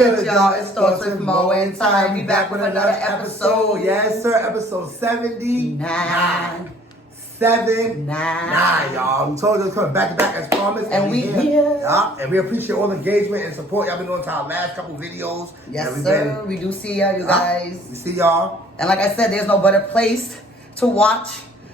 good, y'all? It starts with Mo and Time. We back with another episode. Yes, sir. Episode 79. 79, y'all. We told you it was coming back to back as promised. And we here. Yeah. And we appreciate all the engagement and support y'all been doing to our last couple videos. Yes, sir. We do see y'all, you guys. We see y'all. And like I said, there's no better place to watch.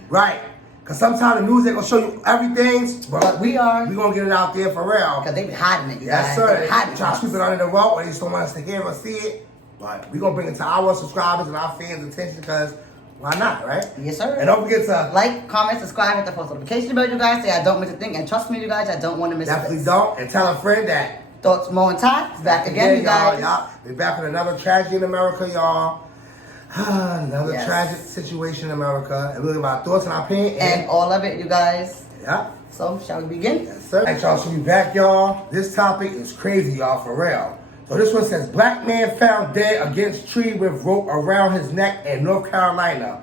Right. Because sometimes the news ain't going to show you everything. But we are. We're going to get it out there for real. Because they be hiding it, you yes, guys. sir. They hiding try to sweep it under the rug, or they just don't want us to hear or see it. But we're going to bring it to our subscribers and our fans' attention because why not, right? Yes, sir. And don't forget to like, comment, subscribe, hit the post notification bell, you guys. Say I don't miss a thing. And trust me, you guys, I don't want to miss definitely this. don't. And tell a friend that Thoughts, Mo and Ty. Back again, you guys. Y'all. We're back with another tragedy in America, y'all. Another tragic situation in America. And we're looking at our thoughts and our opinion. And all of it, you guys. Yeah. So, shall we begin? Yes, sir. Thanks, y'all. So we back, y'all. This topic is crazy, y'all, for real. So this one says, black man found dead against tree with rope around his neck in North Carolina.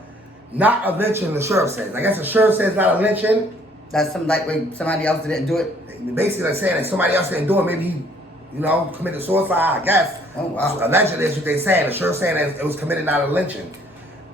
Not a lynching, the sheriff says. I guess the sheriff says not a lynching. That's something like when somebody else didn't do it. Basically, like saying that somebody else didn't do it. Maybe he, committed suicide, I guess. Oh, wow. Allegedly, that's what they saying. The sheriff saying that it was committed, not a lynching.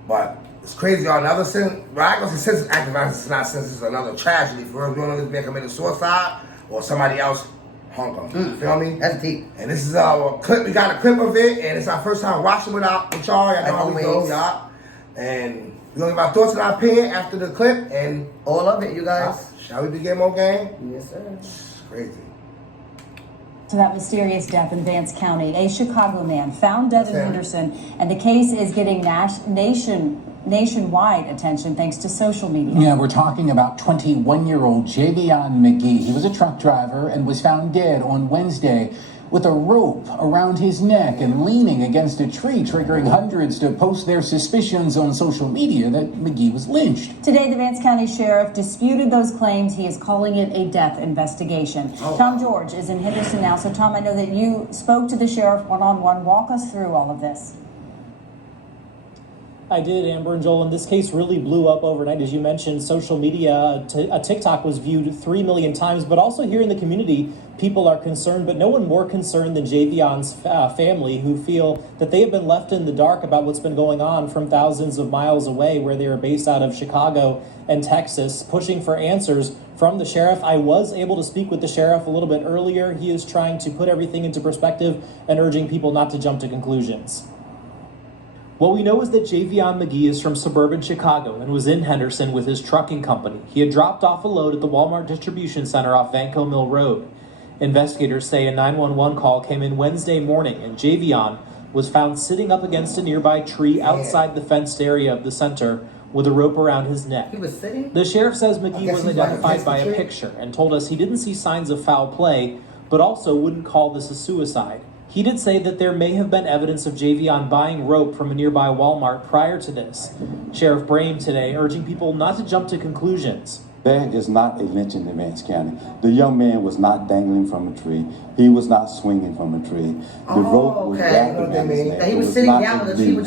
But it's crazy, y'all. Another sin, well, I don't say senseless act of violence. It's not senseless. It's another tragedy. For real, we don't know if this man committed suicide or somebody else hung him. Feel me? That's deep. And this is our clip. We got a clip of it, and it's our first time watching with y'all. Y'all know how we go, y'all. And we're gonna give our thoughts and our opinion after the clip, and all of it, you guys. Shall we begin, Mo Gang? Yes, sir. It's crazy. To that mysterious death in Vance County, a Chicago man found dead in Henderson, and the case is getting nationwide attention thanks to social media. Yeah, we're talking about 21-year-old Javon McGee. He was a truck driver and was found dead on Wednesday with a rope around his neck and leaning against a tree, triggering hundreds to post their suspicions on social media that McGee was lynched. Today, the Vance County Sheriff disputed those claims. He is calling it a death investigation. Tom George is in Henderson now. So, Tom, I know that you spoke to the sheriff one-on-one. Walk us through all of this. I did, Amber and Joel, and this case really blew up overnight. As you mentioned, social media, a TikTok was viewed 3 million times, but also here in the community, people are concerned, but no one more concerned than Javon's family, who feel that they have been left in the dark about what's been going on from thousands of miles away, where they are based out of Chicago and Texas, pushing for answers from the sheriff. I was able to speak with the sheriff a little bit earlier. He is trying to put everything into perspective and urging people not to jump to conclusions. What we know is that Javon McGee is from suburban Chicago and was in Henderson with his trucking company. He had dropped off a load at the Walmart distribution center off Vanco Mill Road. Investigators say a 911 call came in Wednesday morning, and Javon was found sitting up against a nearby tree outside the fenced area of the center with a rope around his neck. He was sitting? The sheriff says McGee was identified by a picture and told us he didn't see signs of foul play, but also wouldn't call this a suicide. He did say that there may have been evidence of Javon buying rope from a nearby Walmart prior to this. Sheriff Brame today urging people not to jump to conclusions. There is not a lynching in Vance County. The young man was not dangling from a tree. He was not swinging from a tree. The rope was wrapped around his neck. He was sitting down with a tree.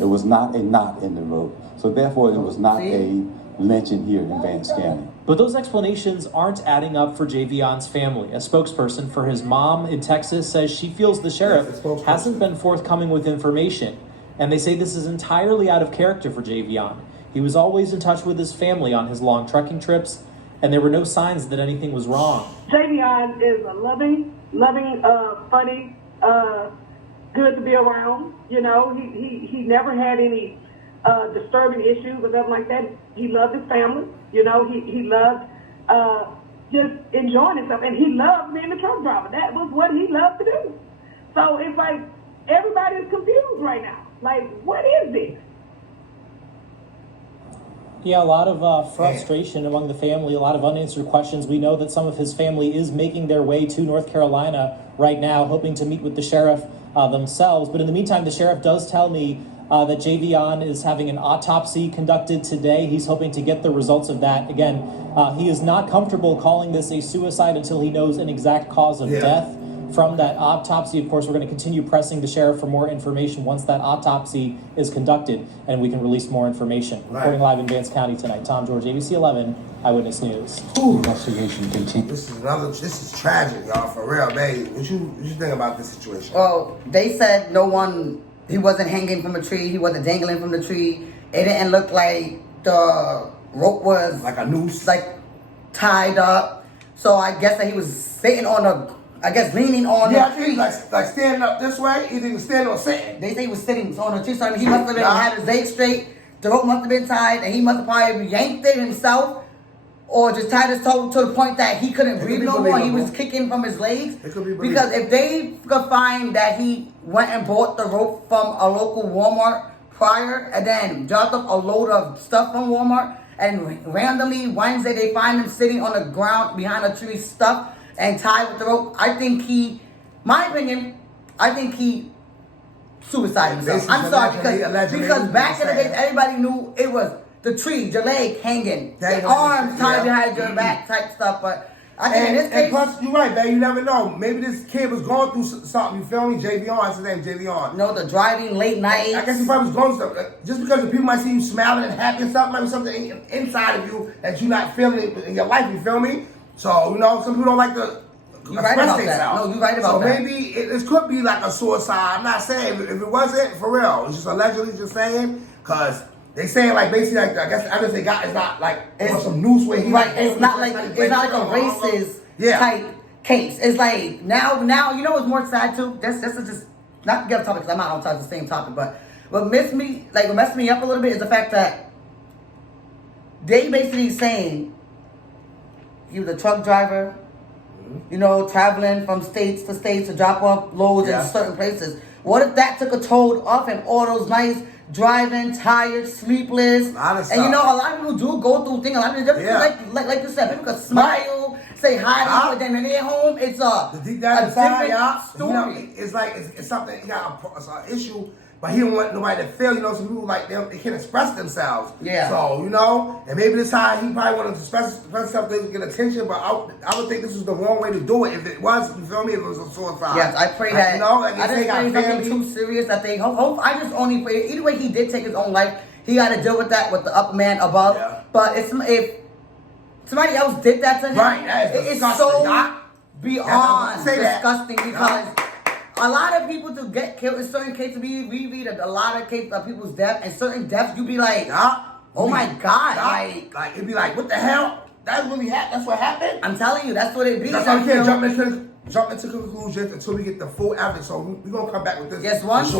It was not a knot in the rope. So therefore, it was not a lynching here in Vance County. But those explanations aren't adding up for Javon's family. A spokesperson for his mom in Texas says she feels the sheriff hasn't been forthcoming with information. And they say this is entirely out of character for Javon. He was always in touch with his family on his long trucking trips, and there were no signs that anything was wrong. Javon is a loving, funny, good to be around. You know, he never had any disturbing issues or nothing like that. He loved his family. You know, he loved just enjoying himself, and he loved being a truck driver. That was what he loved to do. So it's like everybody's confused right now. Like, what is this? Yeah, a lot of frustration among the family, a lot of unanswered questions. We know that some of his family is making their way to North Carolina right now, hoping to meet with the sheriff themselves. But in the meantime, the sheriff does tell me that Javon is having an autopsy conducted today. He's hoping to get the results of that. Again, he is not comfortable calling this a suicide until he knows an exact cause of death from that autopsy. Of course, we're going to continue pressing the sheriff for more information once that autopsy is conducted, and we can release more information. Reporting live in Vance County tonight, Tom George, ABC 11. Eyewitness News. Investigation continues. This is tragic, y'all, for real, babe. What you think about this situation? Well, they said he wasn't hanging from a tree, he wasn't dangling from the tree. It didn't look like the rope was Like a noose? like tied up. So I guess that he was sitting on leaning on Yeah, I the think tree. like standing up this way, either he was standing or sitting. They say he was sitting on the tree, so I mean, he must have been had his legs straight. The rope must have been tied, and he must have probably yanked it himself, or just tied his toe to the point that he couldn't breathe no more. He was kicking from his legs. It could be believable. Because if they could find that he went and bought the rope from a local Walmart prior, and then dropped off a load of stuff from Walmart, and randomly Wednesday they find him sitting on the ground behind a tree, stuck and tied with the rope, I think he suicided himself. I'm sorry, because back in the days, everybody knew it was the tree, your leg hanging, your arms tied behind your back type stuff. But I think in this case, and plus, you're right, man. You never know. Maybe this kid was going through something. You feel me? Javon, that's his name, Javon. the driving late night. I guess he probably was going through something. Just because the people might see you smiling and happy and something, might be something inside of you that you're not feeling in your life. You feel me? So some people don't like to. You're right about that. No, you're right about that. So maybe this could be like a suicide. I'm not saying if it wasn't for real. It's just allegedly just saying because they saying like basically like I guess they got it's not like it's some noose where he right. It's not like a racist type case. It's like now what's more sad too. This is just not to get off topic because I'm not on the same topic, but what messed me up a little bit is the fact that they basically saying he was a truck driver. Traveling from states to states to drop off loads in certain places. What if that took a toll off him? All those nights driving, tired, sleepless. A lot of stuff. And a lot of people do go through things. A lot of people, like you said, people can smile, say hi to you, and then when they're home, it's a different story. It's like it's something. It's an issue. But he don't want nobody to feel, some people they can't express themselves. Yeah. So, and maybe this time he probably wanted to express himself to get attention, but I would think this was the wrong way to do it. If it was, you feel me, if it was a suicide. Yes, I pray that. I just pray nothing too serious that they hope. I just only pray. Either way, he did take his own life. He got to deal with that with the up man above. Yeah. But if somebody else did that to him, it's so beyond disgusting because. A lot of people to get killed in certain cases, we read a lot of cases of people's death, and certain deaths, you be like, oh my God. Like, it'd be like, what the hell? That really happened? That's what happened? I'm telling you, that's what it be. That's why we can't jump into conclusions until we get the full evidence. So we're going to come back with this. Yes, once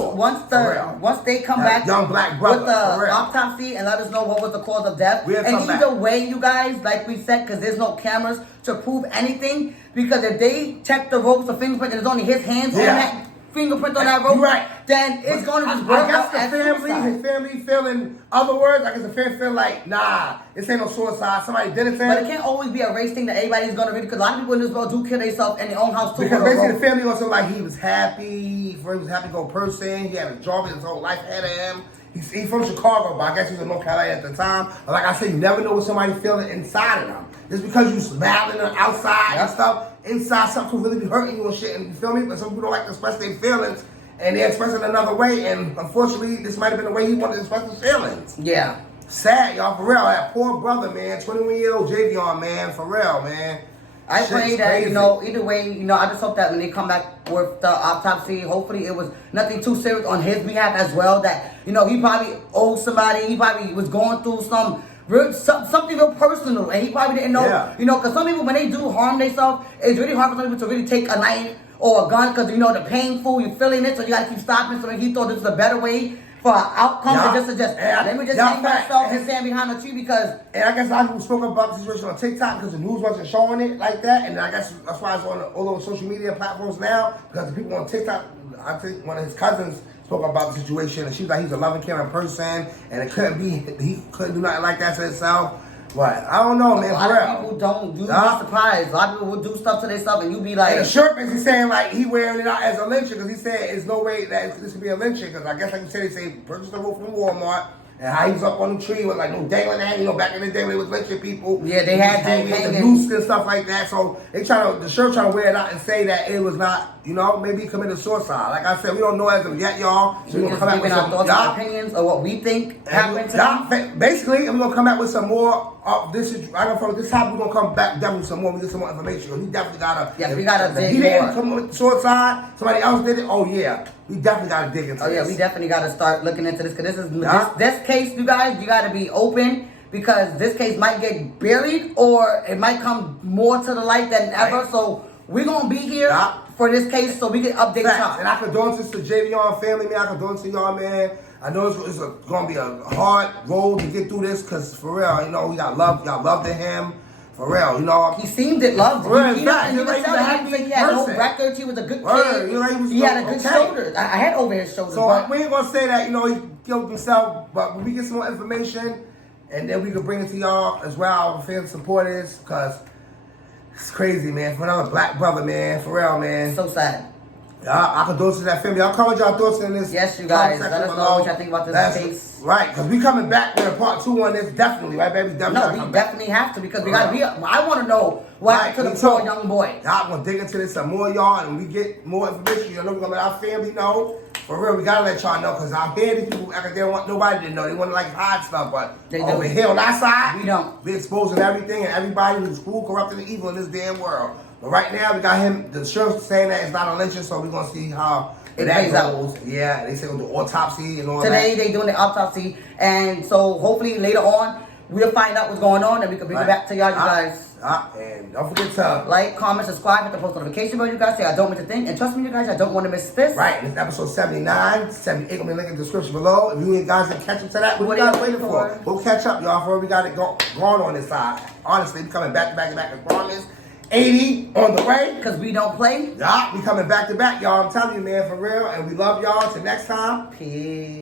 they come back young black brother, with the autopsy and let us know what was the cause of death. And either way, you guys, like we said, because there's no cameras to prove anything, because if they check the ropes or fingerprint and there's only his hands on that fingerprint on that rope, then it's going to just work out as suicide. His family feeling other words. I guess the family feel like, nah, this ain't no suicide. Somebody did it to him. But it can't always be a race thing that everybody's going to read, because a lot of people in this world do kill themselves in their own house too. Because basically the family also like he was happy, he was a happy-go person, he had a job his whole life ahead of him. He's from Chicago, but I guess he was in North Carolina at the time. But like I said, you never know what somebody's feeling inside of them. Just because you smiling on outside and stuff, inside something could really be hurting you and shit. And you feel me? But some people don't like to express their feelings, and they express it another way. And unfortunately, this might have been the way he wanted to express his feelings. Yeah. Sad, y'all, for real. That poor brother, man. 21-year-old Javon, man. For real, man. I pray that, either way, I just hope that when they come back with the autopsy, hopefully it was nothing too serious on his behalf as well. That, he probably owed somebody, he probably was going through something real personal, and he probably didn't know, because some people, when they do harm themselves, it's really hard for some people to really take a knife or a gun, because, the painful, you're feeling it, so you got to keep stopping. So he thought this was a better way for an outcome, let me just hang myself and stand behind a tree, because... And I guess a lot of people spoke about the situation on TikTok because the news wasn't showing it like that, and I guess that's why it's on all over social media platforms now, because the people on TikTok, I think one of his cousins spoke about the situation, and she was like, he's a loving, caring person, and he couldn't do nothing like that to himself. But I don't know, man. A lot of people don't. You'd be surprised. A lot of people will do stuff to themselves, and you be like... And the shirt basically saying, like, he wearing it out as a lynching, because he said there's no way that this could be a lynching, because I guess, like you said, they say purchase the rope from Walmart, and how he was up on the tree with, like, no dangling hand. Back in the day when they was lynching people. Yeah, they had the noose and stuff like that. So the shirt trying to wear it out and say that it was not, maybe he committed suicide. Like I said, we don't know as of yet, y'all. So we're going to come back with some thoughts and opinions of what we think happened to him. Basically, I'm going to come back with some more this time we're gonna come back definitely some more. We get some more information. We definitely gotta. Yes, we gotta dig he didn't more. come on the short side. Somebody else did it. Oh yeah, we definitely gotta dig into. Oh yeah, this. we definitely gotta start looking into this because Yeah. this case, you guys, you gotta be open because this case might get buried or it might come more to the light than ever. Right. So we're gonna be here for this case so we can update y'all. And I condolences to Javon family, man. I condolences to y'all, man. I know it's gonna be a hard road to get through this, cause for real, you know, we got love, y'all loved him, for real, you know. He seemed it loved. For real, You know, fact, and you like can tell he's a he had no person. records. He was a good Word, kid. you know, He had a good okay. shoulder. I had over his shoulders. So but we ain't gonna say that, you know, he killed himself, but when we get some more information, and then we can bring it to y'all as well, our fans, supporters, cause it's crazy, man. For another black brother, man, for real, man. so sad. I condolence to that family. Y'all comment y'all thoughts in this. Yes, you guys. comment Let section us know below. what y'all think about this case. Right, because we coming back with a part 2 on this, definitely, right, baby? Definitely. No, we definitely have to because we gotta be. I want to know what happened to the poor young boy. Y'all gonna dig into this some more, y'all, and when we get more information, you know, we're gonna let our family know. For real, we gotta let y'all know because out here, these people act like they don't want nobody to know. They want to like hide stuff, but They over do. here on our side, We don't. We exposing everything and everybody who's cruel, corrupt, and evil in this damn world. But right now, we got him. The sheriff saying that it's not a lynching, so we're gonna see how It that plays out. goes. Yeah, they say gonna do autopsy and all Today that. they doing the autopsy, and so hopefully later on we'll find out what's going on, and we can bring it back to y'all, you guys. And don't forget to Like, comment, subscribe, hit the post notification bell, you guys. Say I don't miss a thing, and trust me, you guys, I don't want to miss this. right. This is episode 79, 78. Gonna be link in the description below. If you guys can catch up to that, what What you are guys you waiting waiting for? for? We'll catch up, y'all. For we got it going on this side. Honestly, we coming back to back to back. I promise. 80 on the way. Because we don't play. Yeah, we coming back to back, y'all. I'm telling you, man, for real. And we love y'all. Till next time. Peace.